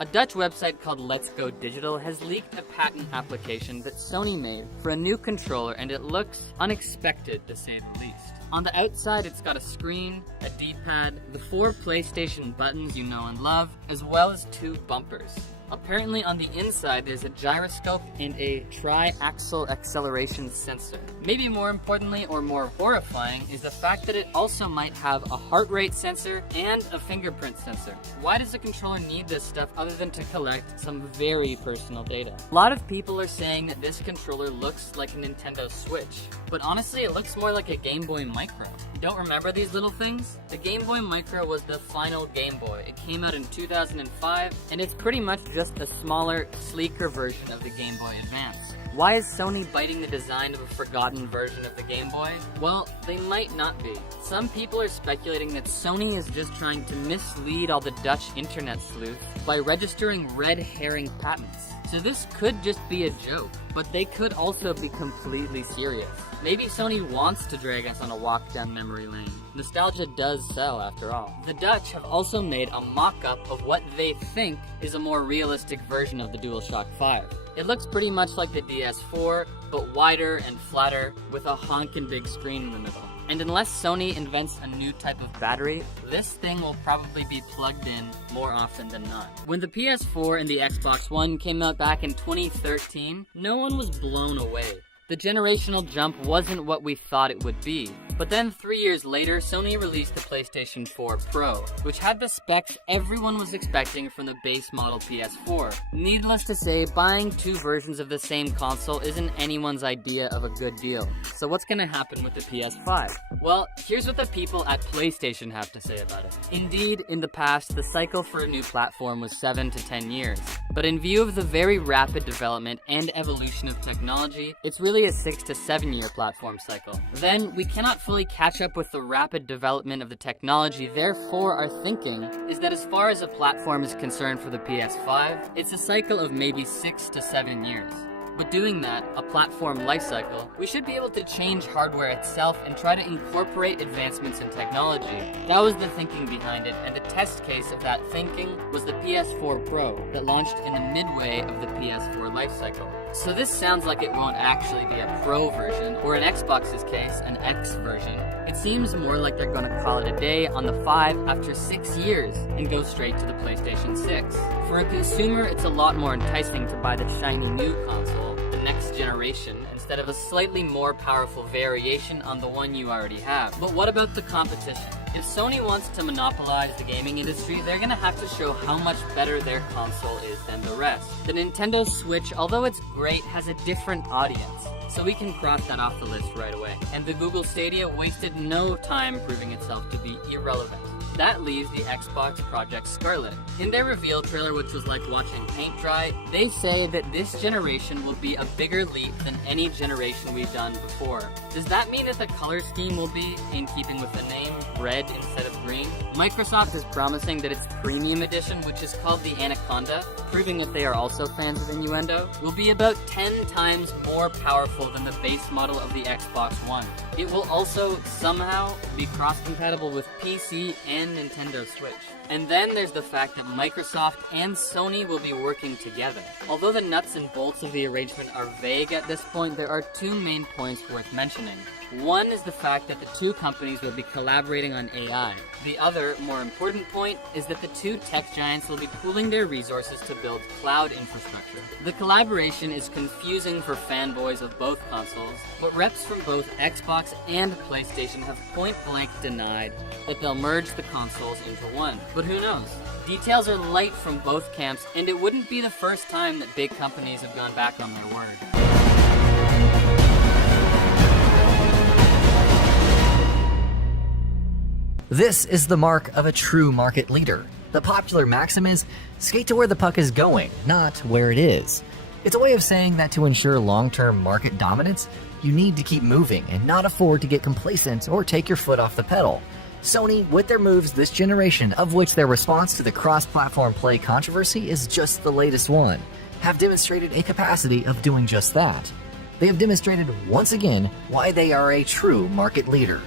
A Dutch website called Let's Go Digital has leaked a patent application that Sony made for a new controller, and it looks unexpected to say the least. On the outside, it's got a screen, a D-pad, the 4 PlayStation buttons you know and love, as well as 2 bumpers. Apparently on the inside there's a gyroscope and a tri-axle acceleration sensor. Maybe more importantly or more horrifying is the fact that it also might have a heart rate sensor and a fingerprint sensor. Why does a controller need this stuff other than to collect some very personal data? A lot of people are saying that this controller looks like a Nintendo Switch, but honestly it looks more like a Game Boy Micro. You don't remember these little things? The Game Boy Micro was the final Game Boy. It came out in 2005 and it's pretty much just a smaller, sleeker version of the Game Boy Advance. Why is Sony biting the design of a forgotten version of the Game Boy? Well, they might not be. Some people are speculating that Sony is just trying to mislead all the Dutch internet sleuths by registering red herring patents. So this could just be a joke, but they could also be completely serious. Maybe Sony wants to drag us on a walk down memory lane. Nostalgia does sell, after all. The Dutch have also made a mock-up of what they think is a more realistic version of the DualShock 5. It looks pretty much like the DS4, but wider and flatter, with a honkin' big screen in the middle. And unless Sony invents a new type of battery, this thing will probably be plugged in more often than not. When the PS4 and the Xbox One came out back in 2013, no one was blown away. The generational jump wasn't what we thought it would be. But then 3 years later, Sony released the PlayStation 4 Pro, which had the specs everyone was expecting from the base model PS4. Needless to say, buying 2 versions of the same console isn't anyone's idea of a good deal. So what's gonna happen with the PS5? Well, here's what the people at PlayStation have to say about it. Indeed, in the past, the cycle for a new platform was 7 to 10 years. But in view of the very rapid development and evolution of technology, it's really a 6 to 7 year platform cycle. Then, we cannot fully catch up with the rapid development of the technology, therefore our thinking is that as far as a platform is concerned for the PS5, it's a cycle of maybe 6 to 7 years. But doing that, a platform lifecycle, we should be able to change hardware itself and try to incorporate advancements in technology. That was the thinking behind it, and a test case of that thinking was the PS4 Pro that launched in the midway of the PS4 lifecycle. So this sounds like it won't actually be a Pro version, or in Xbox's case, an X version. It seems more like they're gonna call it a day on the 5 after 6 years and go straight to the PlayStation 6. For a consumer, it's a lot more enticing to buy the shiny new console, the next generation, instead of a slightly more powerful variation on the one you already have. But what about the competition? If Sony wants to monopolize the gaming industry, they're gonna have to show how much better their console is than the rest. The Nintendo Switch, although it's great, has a different audience, so we can cross that off the list right away. And the Google Stadia wasted no time proving itself to be irrelevant. That leaves the Xbox Project Scarlet. In their reveal trailer, which was like watching paint dry, they say that this generation will be a bigger leap than any generation we've done before. Does that mean that the color scheme will be in keeping with the name, red instead of green? Microsoft is promising that its premium edition, which is called the Anaconda, proving that they are also fans of innuendo, will be about 10 times more powerful than the base model of the Xbox One. It will also somehow be cross-compatible with PC and Nintendo Switch. And then there's the fact that Microsoft and Sony will be working together. Although the nuts and bolts of the arrangement are vague at this point, there are 2 main points worth mentioning. One is the fact that the 2 companies will be collaborating on AI. The other, more important point, is that the 2 tech giants will be pooling their resources to build cloud infrastructure. The collaboration is confusing for fanboys of both consoles, but reps from both Xbox and PlayStation have point-blank denied that they'll merge the consoles into one. But who knows? Details are light from both camps, and it wouldn't be the first time that big companies have gone back on their word. This is the mark of a true market leader. The popular maxim is, skate to where the puck is going, not where it is. It's a way of saying that to ensure long-term market dominance, you need to keep moving and not afford to get complacent or take your foot off the pedal. Sony, with their moves this generation, of which their response to the cross-platform play controversy is just the latest one, have demonstrated a capacity of doing just that. They have demonstrated once again why they are a true market leader.